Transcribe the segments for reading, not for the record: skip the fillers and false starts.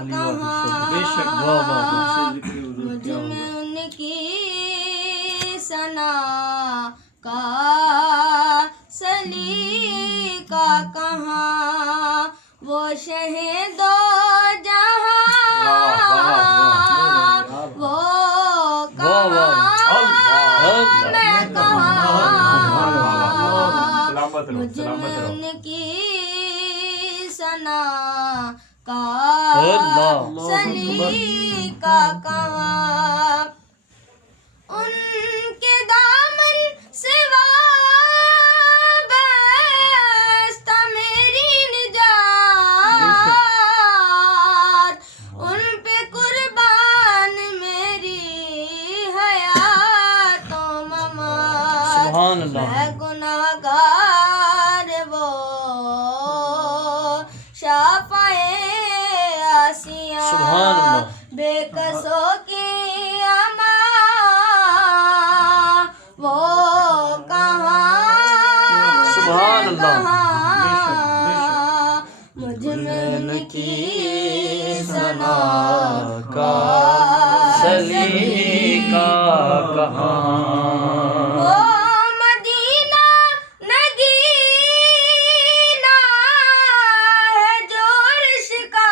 کہاں مجھ میں ان کی ثنا کا سلیقہ کہاں وہ شہید و جہاں وہ کہاں میں کہاں مجھ میں ان کی ثنا کا سلیقہ کہاں ان کے دامن سے وابستہ میری نجات ان پہ قربان میری حیات و ممات میں گناہ گار وہ شافعِ آسیاں بے کسوں کی امان وہ کہاں مجھ میں ان کی ثنا کا سلیقہ کہاں وہ مدینہ نگینا ہے جو عرش کا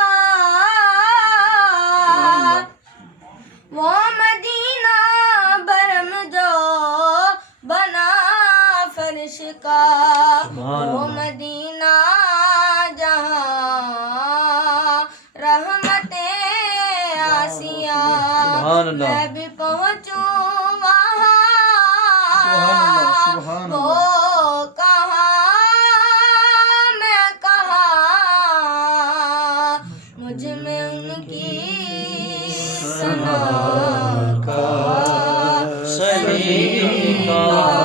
وہ مدینہ برم جو بنا فرش کا وہ مدینہ جہاں رحمت آسیاں میں بھی پہنچوں وہاں وہ کہاں میں کہاں مجھ میں ان کی ثنا کا سلیقہ